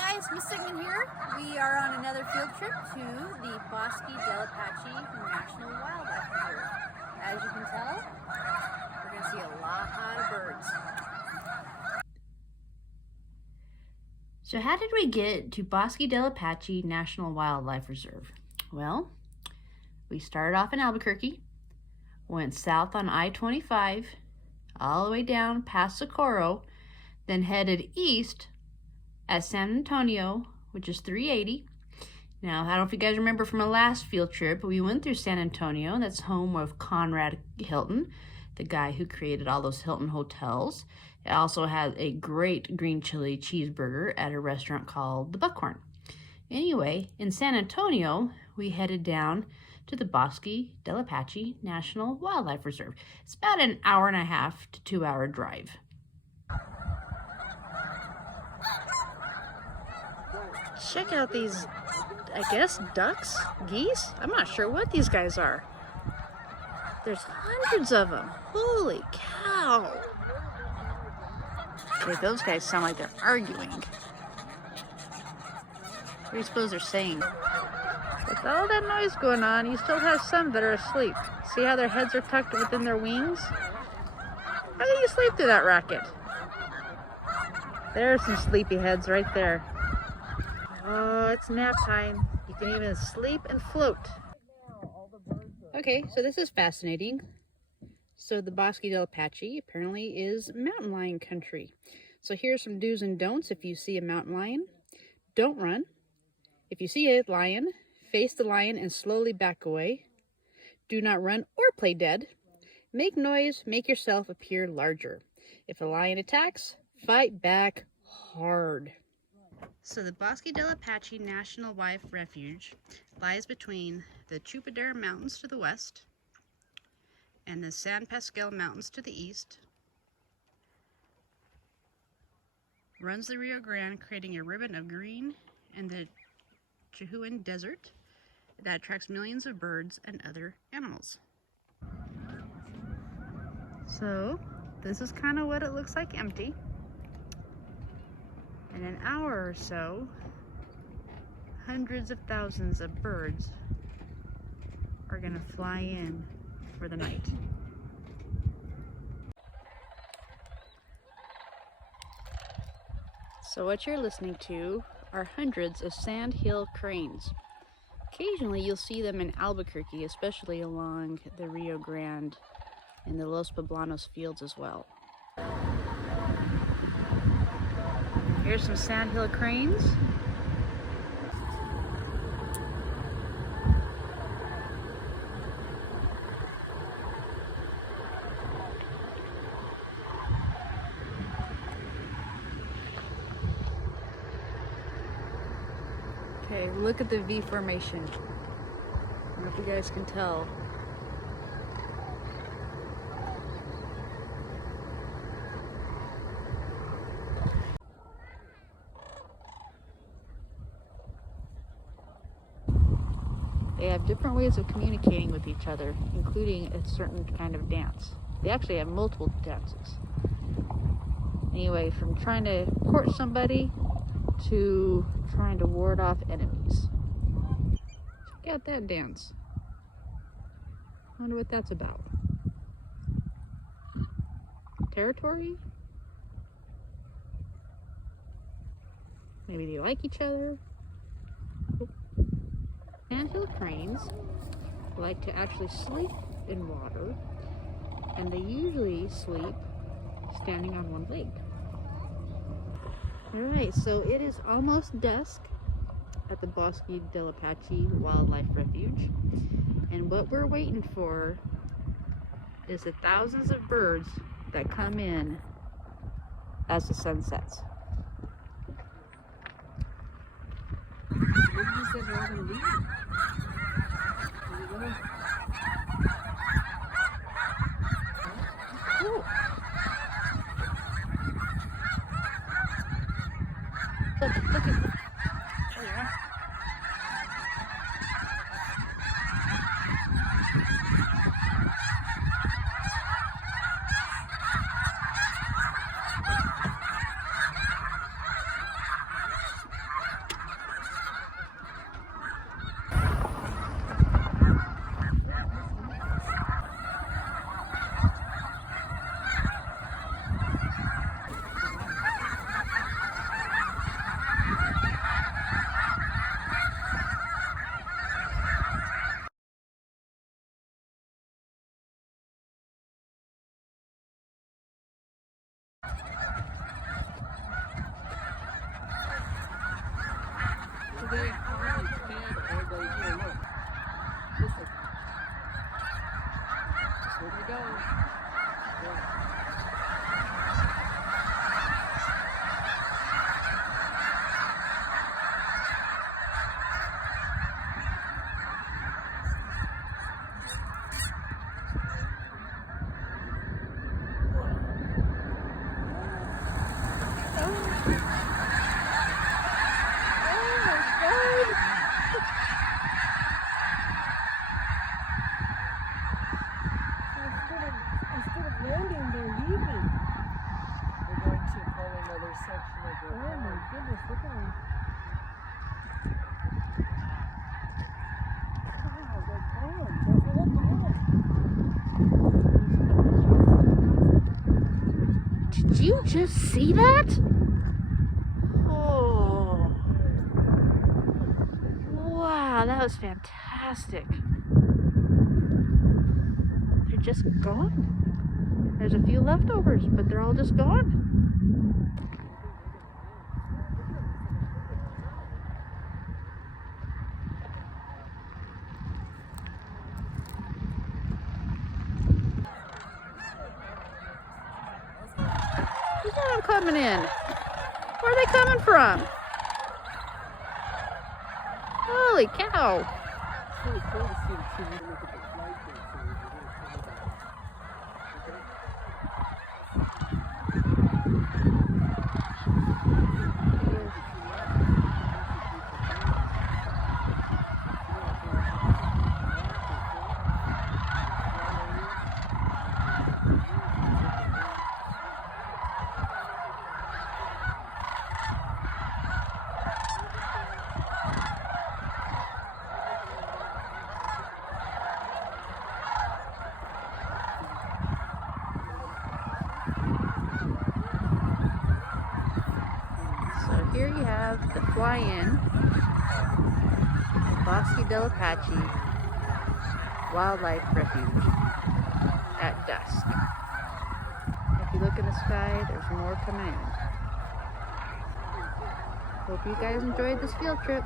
guys, Miss Sigmund here. We are on another field trip to the Bosque del Apache National Wildlife Reserve. As you can tell, we're going to see a lot of birds. So how did we get to Bosque del Apache National Wildlife Reserve? Well, we started off in Albuquerque, went south on I-25, all the way down past Socorro, then headed east at San Antonio, which is 380. Now, I don't know if you guys remember from our last field trip, but we went through San Antonio. That's home of Conrad Hilton, the guy who created all those Hilton hotels. It also has a great green chili cheeseburger at a restaurant called the Buckhorn. Anyway, in San Antonio, we headed down to the Bosque del Apache National Wildlife Reserve. It's about an 1.5 to 2 hour drive. Check out these, I guess, ducks? Geese? I'm not sure what these guys are. There's hundreds of them. Holy cow. Okay, those guys sound like they're arguing. What do you suppose they're saying? With all that noise going on, you still have some that are asleep. See how their heads are tucked within their wings? How can you sleep through that racket? There's some sleepy heads right there. Oh, it's nap time. You can even sleep and float. Okay, so this is fascinating. So the Bosque del Apache apparently is mountain lion country. So here's some do's and don'ts if you see a mountain lion. Don't run. If you see a lion, face the lion and slowly back away. Do not run or play dead. Make noise, make yourself appear larger. If a lion attacks, fight back hard. So the Bosque del Apache National Wildlife Refuge lies between the Chupadera Mountains to the west and the San Pasqual Mountains to the east. Runs the Rio Grande, creating a ribbon of green and the Chihuahuan Desert that attracts millions of birds and other animals. So this is kind of what it looks like empty. In an hour or so, hundreds of thousands of birds are going to fly in for the night. So what you're listening to are hundreds of sandhill cranes. Occasionally you'll see them in Albuquerque, especially along the Rio Grande and the Los Poblanos fields as well. Here's some sandhill cranes. Okay, look at the V formation. I don't know if you guys can tell. They have different ways of communicating with each other, including a certain kind of dance. They actually have multiple dances. Anyway, from trying to court somebody to trying to ward off enemies. Check out that dance. I wonder what that's about. Territory? Maybe they like each other. Sandhill cranes like to actually sleep in water, and they usually sleep standing on one leg. Alright, so it is almost dusk at the Bosque del Apache Wildlife Refuge, and what we're waiting for is the thousands of birds that come in as the sun sets. Ooh. Look at there you are. Did you just see that? Oh. Wow, that was fantastic. They're just gone. There's a few leftovers, but they're all just gone. Look at them coming in. Where are they coming from? Holy cow. It's really cool to see the tree look at the flight there. Here you have the fly-in Bosque del Apache Wildlife Refuge at dusk. If you look in the sky, there's more coming in. Hope you guys enjoyed this field trip.